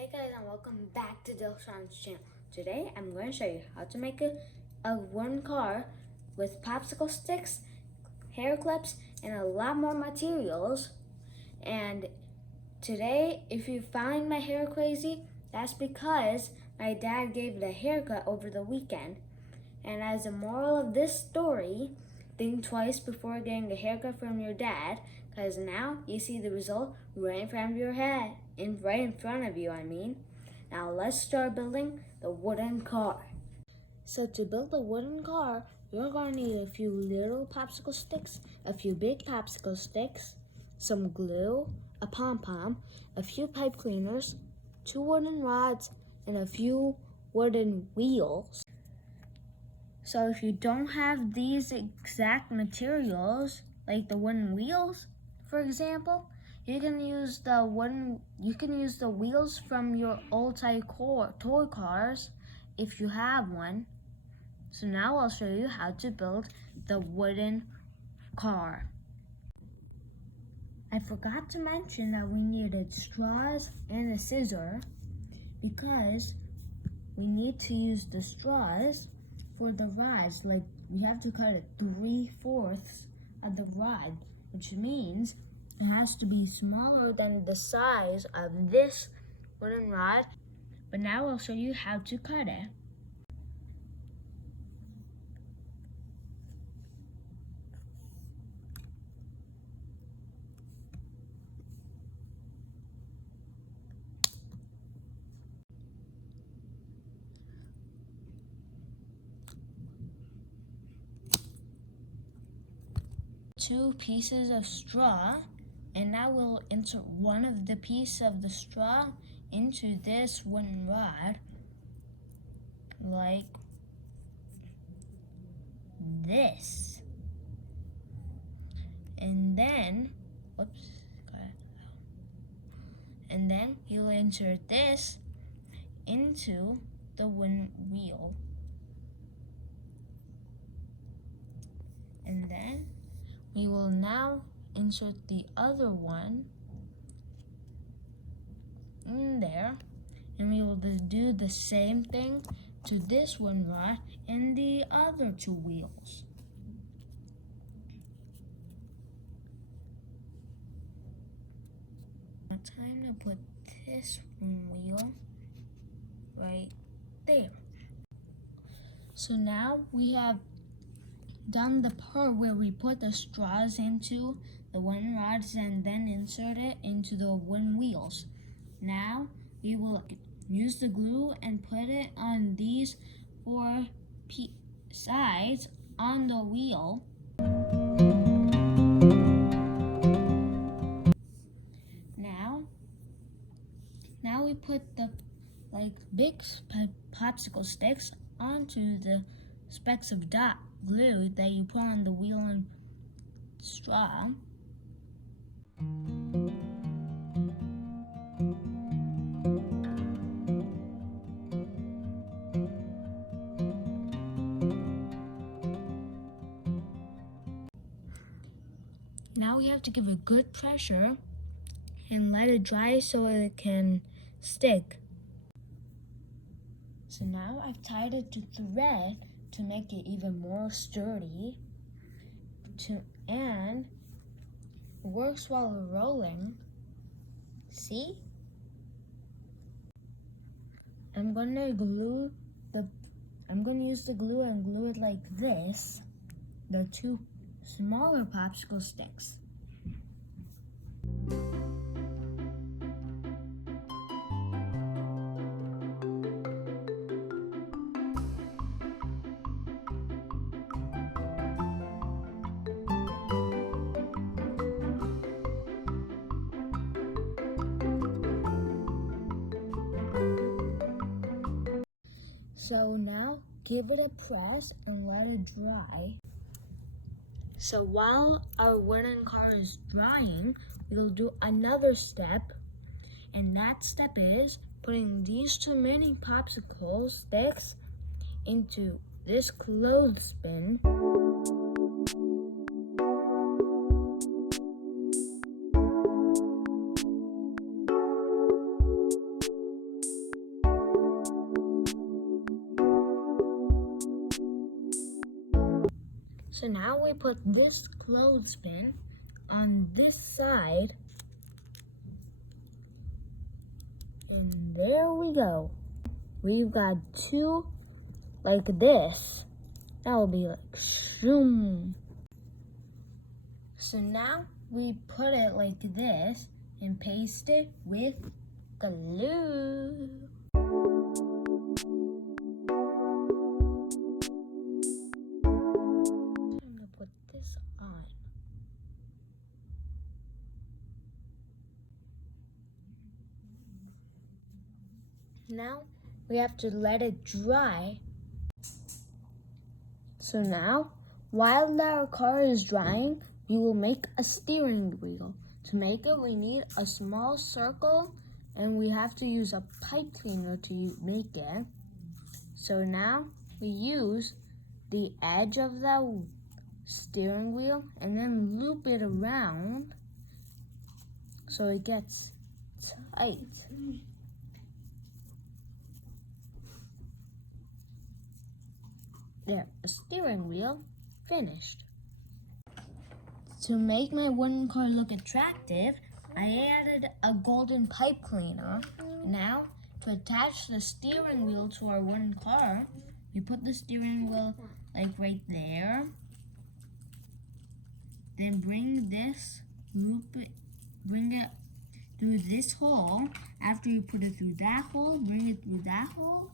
Hey guys, and welcome back to Dilshan's channel. Today I'm going to show you how to make a wooden car with popsicle sticks, hair clips, and a lot more materials. And today, if you find my hair crazy, that's because my dad gave it a haircut over the weekend. And as a moral of this story, think twice before getting a haircut from your dad, because now you see the result right in front of your head, right in front of you, I mean. Now let's start building the wooden car. So to build the wooden car, you're going to need a few little popsicle sticks, a few big popsicle sticks, some glue, a pom-pom, a few pipe cleaners, 2 wooden rods, and a few wooden wheels. So if you don't have these exact materials, like the wooden wheels, for example, you can use the wheels from your old type toy cars if you have one. So now I'll show you how to build the wooden car. I forgot to mention that we needed straws and a scissor because we need to use the straws for the rods. Like, we have to cut it 3/4 of the rod, which means it has to be smaller than the size of this wooden rod. But now I'll show you how to cut it. Two pieces of straw, and now we'll insert one of the piece of the straw into this wooden rod, like this. And then, and then you'll insert this into the wooden wheel. And then we will now insert the other one in there, and we will do the same thing to this one rod and the other 2 wheels. Now time to put this wheel right there. So now we have done the part where we put the straws into the wooden rods and then insert it into the wooden wheels. Now we will use the glue and put it on these 4 sides on the wheel. Now we put the big popsicle sticks onto the specks of glue that you put on the wheel and straw. Now we have to give it good pressure and let it dry so it can stick. So now I've tied it to thread to make it even more sturdy, and it works while rolling. See? I'm gonna use the glue and glue it like this, the 2 smaller popsicle sticks. So now give it a press and let it dry. So while our wooden car is drying, we'll do another step, and that step is putting these 2 mini popsicle sticks into this clothespin. So now we put this clothespin on this side. And there we go. We've got two like this. That will be like shoom. So now we put it like this and paste it with glue. Time to put this on. Now we have to let it dry. So now, while our car is drying, we will make a steering wheel. To make it, we need a small circle and we have to use a pipe cleaner to make it. So now we use the edge of the steering wheel and then loop it around so it gets tight. There, a steering wheel finished. To make my wooden car look attractive, I added a golden pipe cleaner. Now, to attach the steering wheel to our wooden car, we put the steering wheel like right there. Then bring it through this hole. After you put it through that hole, bring it through that hole.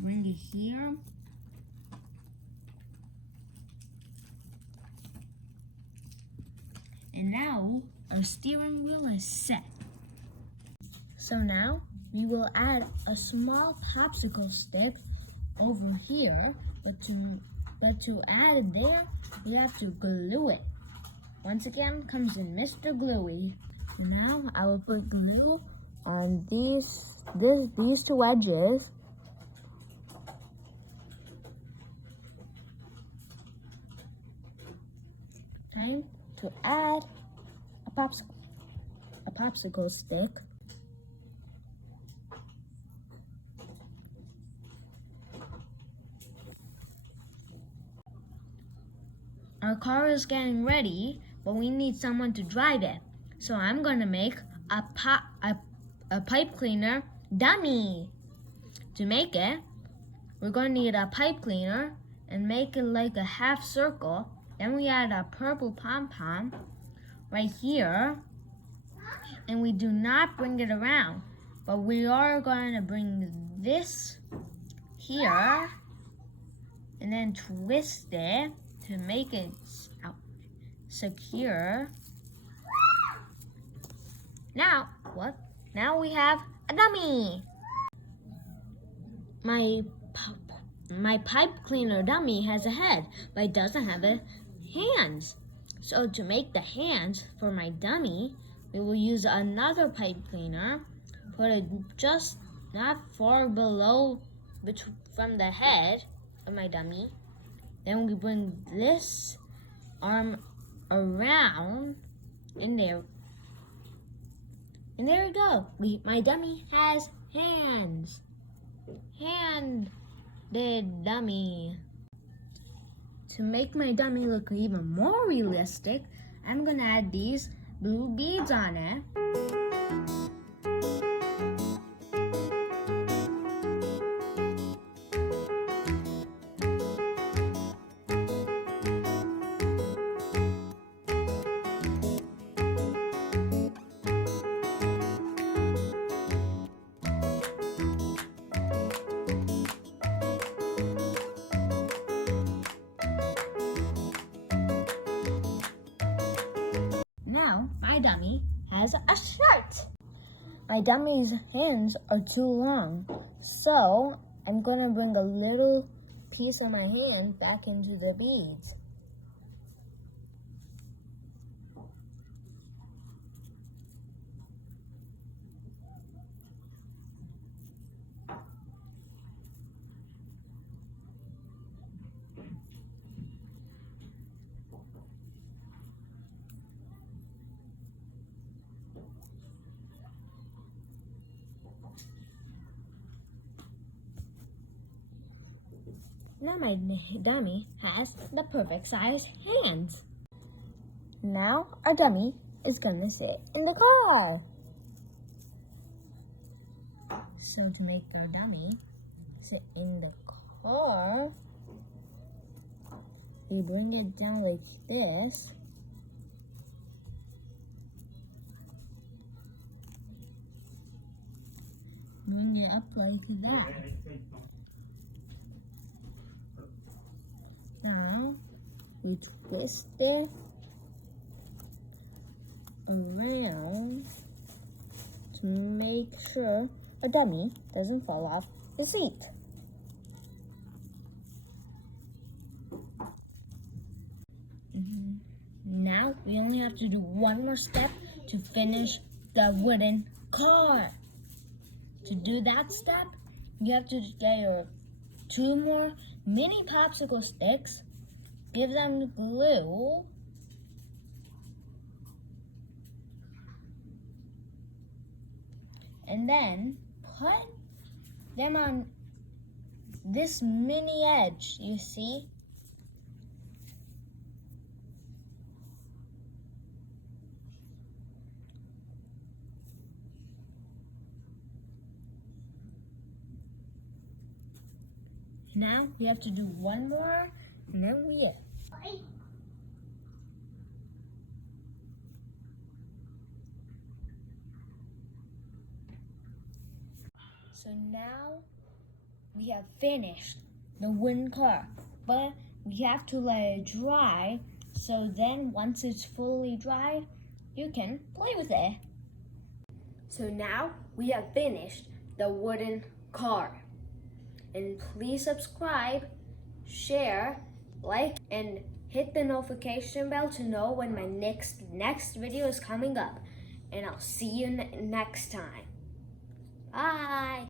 Bring it here. And now our steering wheel is set. So now we will add a small popsicle stick over here, but to add it there, we have to glue it. Once again, comes in Mr. Gluey. Now I will put glue on these two edges. Time to add a popsicle stick. Our car is getting ready, but we need someone to drive it. So I'm gonna make a pipe cleaner dummy. To make it, we're gonna need a pipe cleaner and make it like a half circle. Then we add a purple pom-pom right here, and we do not bring it around, but we are going to bring this here and then twist it to make it secure. Now, what? Now we have a dummy. My pipe cleaner dummy has a head, but it doesn't have hands. So to make the hands for my dummy, we will use another pipe cleaner, put it just not far below from the head of my dummy. Then we bring this arm around in there. And there we go. My dummy has hands. Hand-did dummy. To make my dummy look even more realistic, I'm gonna add these blue beads on it. Now, my dummy has a shirt. My dummy's hands are too long, so I'm gonna bring a little piece of my hand back into the beads. Now my dummy has the perfect size hands. Now our dummy is gonna sit in the car. So to make our dummy sit in the car, we bring it down like this. Bring it up like that. Now we twist it around to make sure a dummy doesn't fall off the seat. Now we only have to do one more step to finish the wooden car. To do that step, you have to get your 2 more mini popsicle sticks, give them glue, and then put them on this mini edge, you see? Now we have to do one more, and then we are. So now we have finished the wooden car, but we have to let it dry. So then once it's fully dry, you can play with it. So now we have finished the wooden car. And please subscribe, share, like, and hit the notification bell to know when my next video is coming up. And I'll see you next time. Bye.